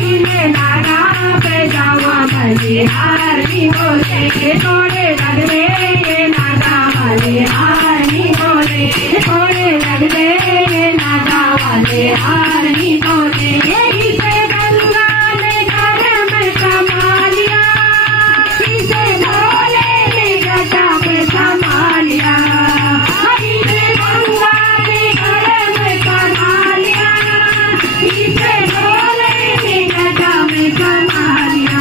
में नागा पे जावा बलिहारी बोले थोड़े लगले ये नागा वाले हारी बोले थोड़े लगले ये नागा वाले हारी बोले इसे गंगा ने घर में समा लिया इसे भोले ने गटा में समा लिया इसे गंगा ने घर में समा लिया इसे भोले ने गटा में समा लिया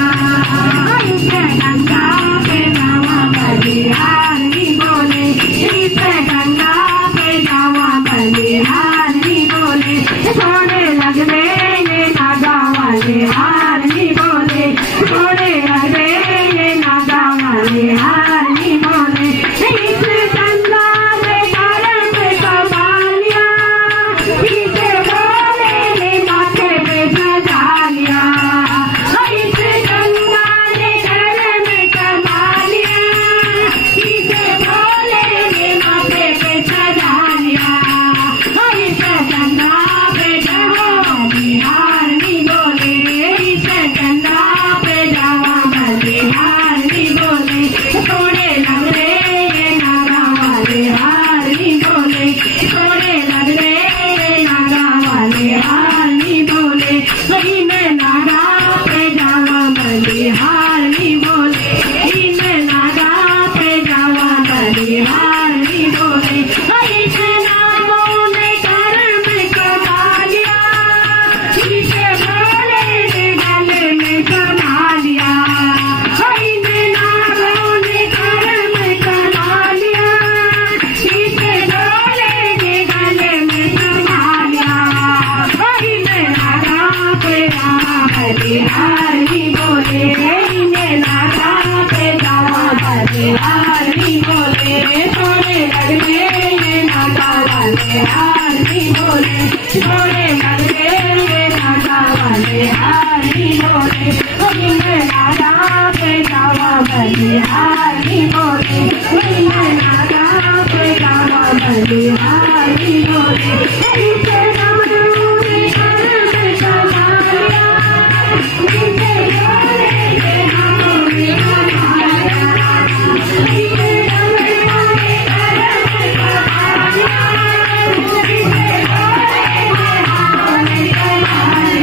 इसे गंगा पे जावा बलिहारी बोले इसे गंगा पे जावा बलिहारी बोले थोड़े लगले ये नागा वाले हारी बोले थोड़े लगले ये नागा वाले हारी बोले इस गंगा में कारण में समा लिया इसे भोले ने माथे पे सजा लिया इस गंगा ने घर में समा लिया इसे भोले ने माथे पे सजा लिया इसे गंगा पे जावा बलिहारी बोले इसे गंगा पे जावा बलिहारी बोले थोड़े लगले ये नागा वाले हारी बोले थोड़े लगले ये नागा वाले हारी बोले वही में नागा पे जावा बलिहारी बोले इसे नागा पे जावा बलिहारी बोले इसे नागों ने घर में समा लिया इसे भोले ने गले में समा लिया इसे नागों ने घर में समा लिया इसे भोले ने गले में समा लिया इसे नागा पे जावा बलिहारी बोले इसे नागा पे जावा बलिहारी बोले थोड़े लगले ये नागा वाले हारी बोले थोड़े लगले ये नागा वाले हारी बोले इसे नागा पे जावा बलिहारी बोले इसे नागा पे जावा बलिहारी बोले इसे डमरू ने घर में समा लिया इसे भोले के हाथों में समा लिया इसे डमरू ने घर में समा लिया इसे भोले के हाथों में समा लिया इसे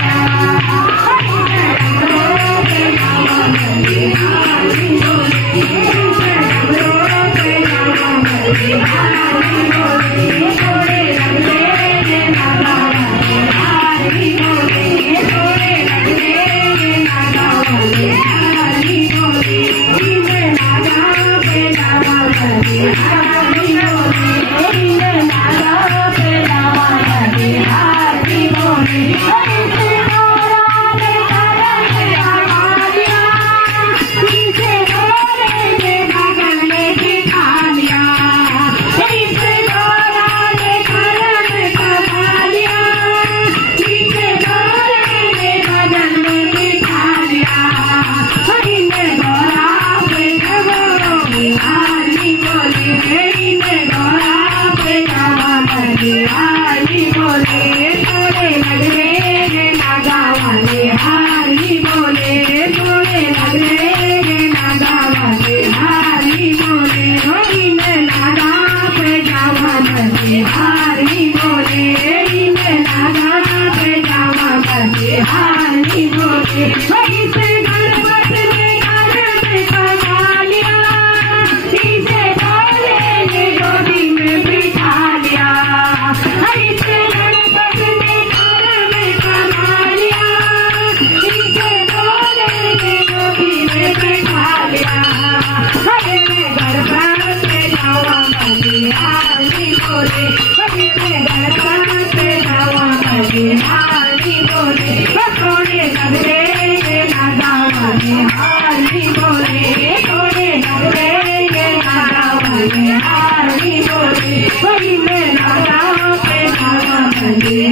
डमरू पे जावा बलिहारी बोले इसे डमरू पे जावा बलिहारी बोले थोड़े लगले ये नागा वाले हारी बोले थोड़े लगले ये नागा वाले हारी बोले इसे नागा पे जावा बलिहारी बोले इसे नागा पे जावा बलिहारी बोले इसे गोरा ने घर में समा लिया इसे भोले ने गगन में बिठा लिया इसे गोरा ने घर में समा लिया इसे भोले ने गगन में बिठा लिया इसे गोरा पे जावा बलिहारी बोले इसे गोरा पे जावा बलिहारी बोले थोड़े लगले ये नागा वाले हारी बोले थोड़े लगले ये नागा वाले हारी बोले इसे नागा पे जावा बलिहारी बोले इसे नागा पे जावा बलिहारी बोले इसे गणपत ने घर में समा लिया इसे भोले ने गोदी में बिठा लिया इसे गणपत ने घर में समा लिया इसे भोले ने गोदी में बिठा लिया इसे गणपत पे जावा बलिहारी बोले इसे गणपत पे जावा बलिहारी बोले थोड़े लगले ये नागा वाले हारी बोले थोड़े लगले ये नागा वाले हारी बोले वही में नागा पे जावा बलिहारी